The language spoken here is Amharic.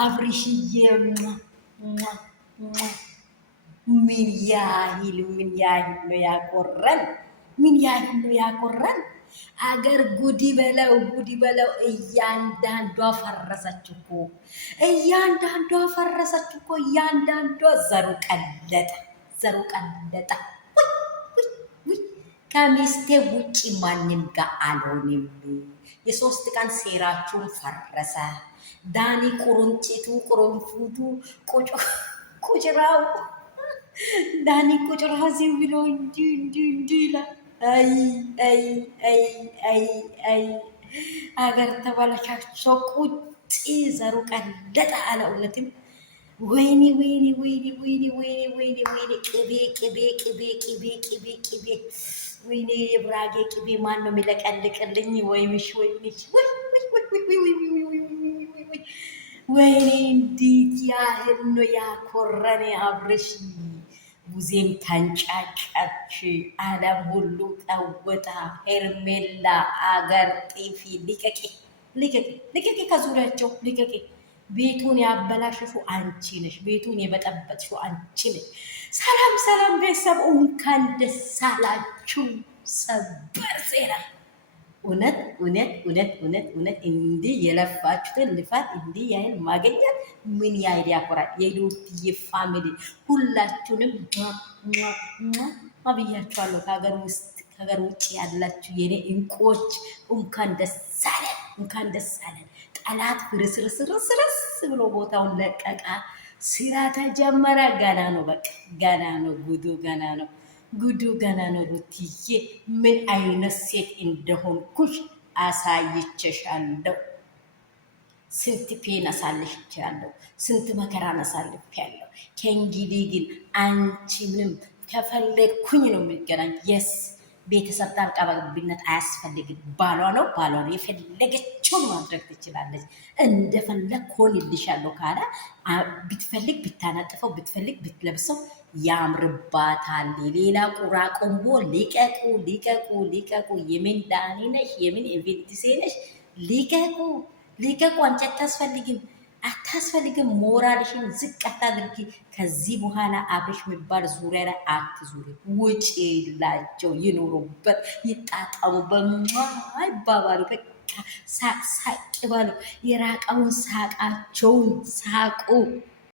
አብርሽዬ ምን ያህል ነው ያኮረን? ምን ያህል ነው ያኮረን? አገር ጉዲ በለው ጉዲ በለው። እያንዳንዷ ፈረሰች እኮ እያንዳንዷ ፈረሰች እኮ እያንዳንዷ ዘሩ ቀለጠ ዘሩ ቀለጠ። ከሚስቴ ውጪ ማንም ጋር አልሆንም። የሶስት ቀን ሴራችሁን ፈረሰ። ዳኒ ቁርንጭቱ ቁርንፉቱ ቁጭራው ዳኒ ቁጭራ ሲው ብሎ እንዲ ይላል። አይ አገር ተበላሻቸው። ቁጭ ዘሩ ቀለጠ አለ። እውነትም ወይኔ ወይኔ ወይኔ ወይኔ ወይኔ ወይኔ ወይኔ ቅቤ ቅቤ ቅቤ ቅቤ ቅቤ ቅቤ ወይኔ የብራጌ ቅቤ ማን ነው የሚለቀልቅልኝ? ወይምሽ ወይምሽ ወይኔ እንዴት ያህል ነው ያኮረኔ አብርሽ። ሙዚየም ታንጫጫች፣ ዓለም ሁሉ ቀወጣ። ሄርሜላ አገር ጤፊ ልቀቂ ልቀቂ ልቀቂ፣ ከዙሪያቸው ልቀቂ። ቤቱን ያበላሽሹ አንቺ ነሽ። ቤቱን የበጠበጥሹ አንቺ ነሽ። ሰላም ሰላም ቤተሰብ፣ እንኳን ደስ አላችሁ። ሰበር ዜና። እውነት እውነት እውነት እውነት እውነት እንዲህ የለፋችሁትን ልፋት እንዲህ ያህል ማገኘት ምን ያህል ያኮራል። የሉትዬ ፋሚሊ ሁላችሁንም ብያችኋለሁ። ከሀገር ውስጥ ከሀገር ውጭ ያላችሁ የኔ እንቁዎች እንኳን ደስ አለን፣ እንኳን ደስ አለን። ጠላት ፍርስርስርስርስ ብሎ ቦታውን ለቀቃ። ስራ ተጀመረ። ገና ነው፣ በቃ ገና ነው። ጉዱ ገና ነው፣ ጉዱ ገና ነው። ሩትዬ ምን አይነት ሴት እንደሆንኩሽ አሳይቼሻለሁ። ስንት ፔን አሳልፌያለሁ፣ ስንት መከራን አሳልፌያለሁ። ከእንግዲህ ግን አንቺ ምንም ከፈለግኩኝ ነው የሚገናኝ። የስ ቤተሰብ ጣልቃ ገብነት አያስፈልግም። ባሏ ነው ባሏ ነው። የፈለገችውን ማድረግ ትችላለች። እንደፈለግ ሆንልሻለሁ ካለ ብትፈልግ ብታነጥፈው ብትፈልግ ብትለብሰው ያምርባታል። ሌላ ቁራ ቆንቦ ሊቀቁ ሊቀቁ ሊቀቁ። የምን ዳኒ ነሽ? የምን ኢቬንትሴ ነሽ? ሊቀቁ ሊቀቁ። አንቺ አታስፈልግም። ሞራልሽን ዝቅ አታድርጊ። ከዚህ በኋላ አብርሽ የሚባል ዙሪያ ላይ አትዙሪ። ውጭ ላቸው ይኖሩበት፣ ይጣጣሙ፣ ይባባሉ። በቃ ሳቅ ሳቅ ባሉ የራቀውን ሳቃቸውን ሳቁ።